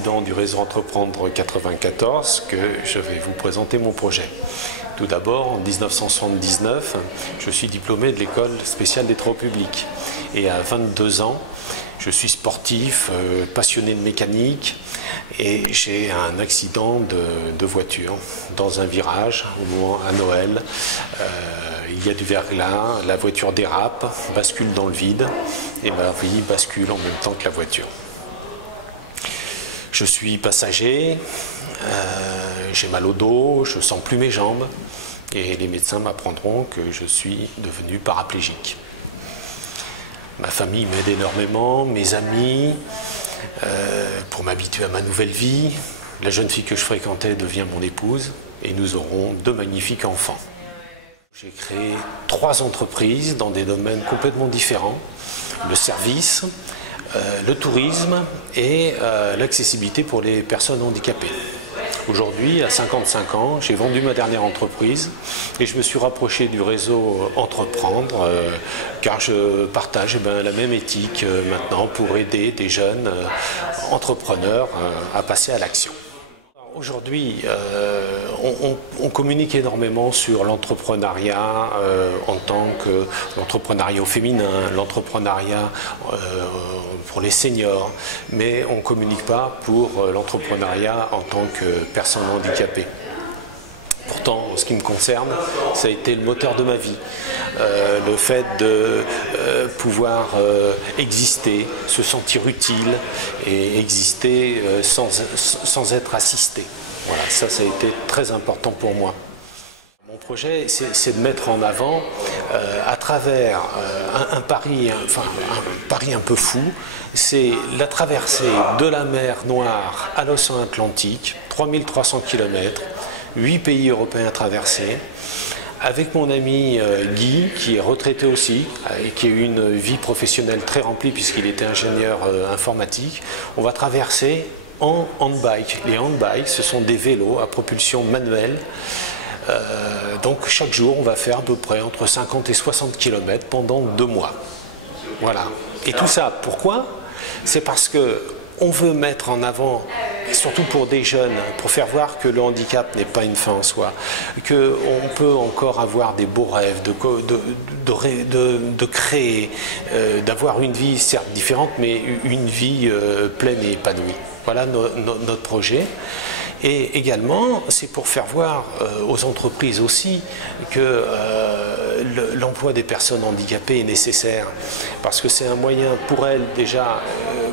président du réseau Entreprendre 94 que je vais vous présenter mon projet. Tout d'abord, en 1979, je suis diplômé de l'école spéciale des travaux publics. Et à 22 ans, je suis sportif, passionné de mécanique et j'ai un accident de voiture dans un virage à Noël. Il y a du verglas, la voiture dérape, bascule dans le vide et ma vie bascule en même temps que la voiture. Je suis passager, j'ai mal au dos, je ne sens plus mes jambes et les médecins m'apprendront que je suis devenu paraplégique. Ma famille m'aide énormément, mes amis, pour m'habituer à ma nouvelle vie. La jeune fille que je fréquentais devient mon épouse et nous aurons 2 magnifiques enfants. J'ai créé 3 entreprises dans des domaines complètement différents. Le service, le tourisme et l'accessibilité pour les personnes handicapées. Aujourd'hui, à 55 ans, j'ai vendu ma dernière entreprise et je me suis rapproché du réseau Entreprendre car je partage la même éthique maintenant pour aider des jeunes entrepreneurs à passer à l'action. Aujourd'hui, on communique énormément sur l'entrepreneuriat en tant que l'entrepreneuriat au féminin, l'entrepreneuriat pour les seniors, mais on ne communique pas pour l'entrepreneuriat en tant que personne handicapée. Pourtant, en ce qui me concerne, ça a été le moteur de ma vie. Le fait de pouvoir exister, se sentir utile et exister sans être assisté. Voilà, ça a été très important pour moi. Mon projet, c'est de mettre en avant, à travers un pari un peu fou, c'est la traversée de la mer Noire à l'océan Atlantique, 3300 km, 8 pays européens traversés, avec mon ami Guy, qui est retraité aussi, et qui a eu une vie professionnelle très remplie puisqu'il était ingénieur informatique. On va traverser en handbike. Les handbikes, ce sont des vélos à propulsion manuelle. Donc chaque jour, on va faire à peu près entre 50 et 60 km pendant 2 mois. Voilà. Et tout ça, pourquoi? C'est parce que on veut mettre en avant, et surtout pour des jeunes, pour faire voir que le handicap n'est pas une fin en soi, qu'on peut encore avoir des beaux rêves, de créer, d'avoir une vie certes différente, mais une vie pleine et épanouie. Voilà notre projet. Et également, c'est pour faire voir aux entreprises aussi que l'emploi des personnes handicapées est nécessaire. Parce que c'est un moyen pour elles déjà,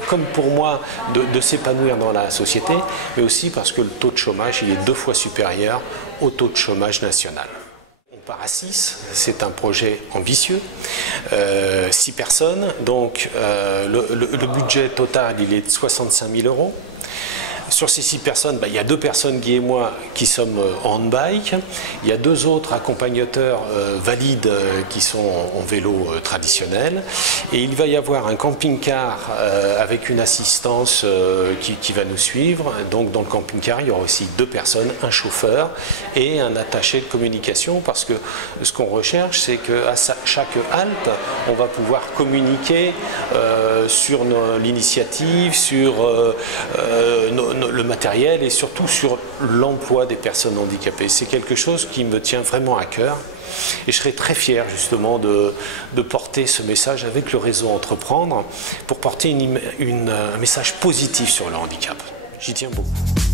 comme pour moi, de s'épanouir dans la société, mais aussi parce que le taux de chômage il est 2 fois supérieur au taux de chômage national. On part à 6, c'est un projet ambitieux, 6 personnes, donc le budget total il est de 65 000 €. Sur ces 6 personnes, il y a 2 personnes, Guy et moi, qui sommes en handbike. Il y a 2 autres accompagnateurs valides qui sont en vélo traditionnel. Et il va y avoir un camping-car avec une assistance qui va nous suivre. Donc dans le camping-car, il y aura aussi 2 personnes, un chauffeur et un attaché de communication. Parce que ce qu'on recherche, c'est qu'à chaque halte, on va pouvoir communiquer sur l'initiative, sur le matériel et surtout sur l'emploi des personnes handicapées. C'est quelque chose qui me tient vraiment à cœur et je serai très fier justement de porter ce message avec le réseau Entreprendre pour porter un message positif sur le handicap. J'y tiens beaucoup.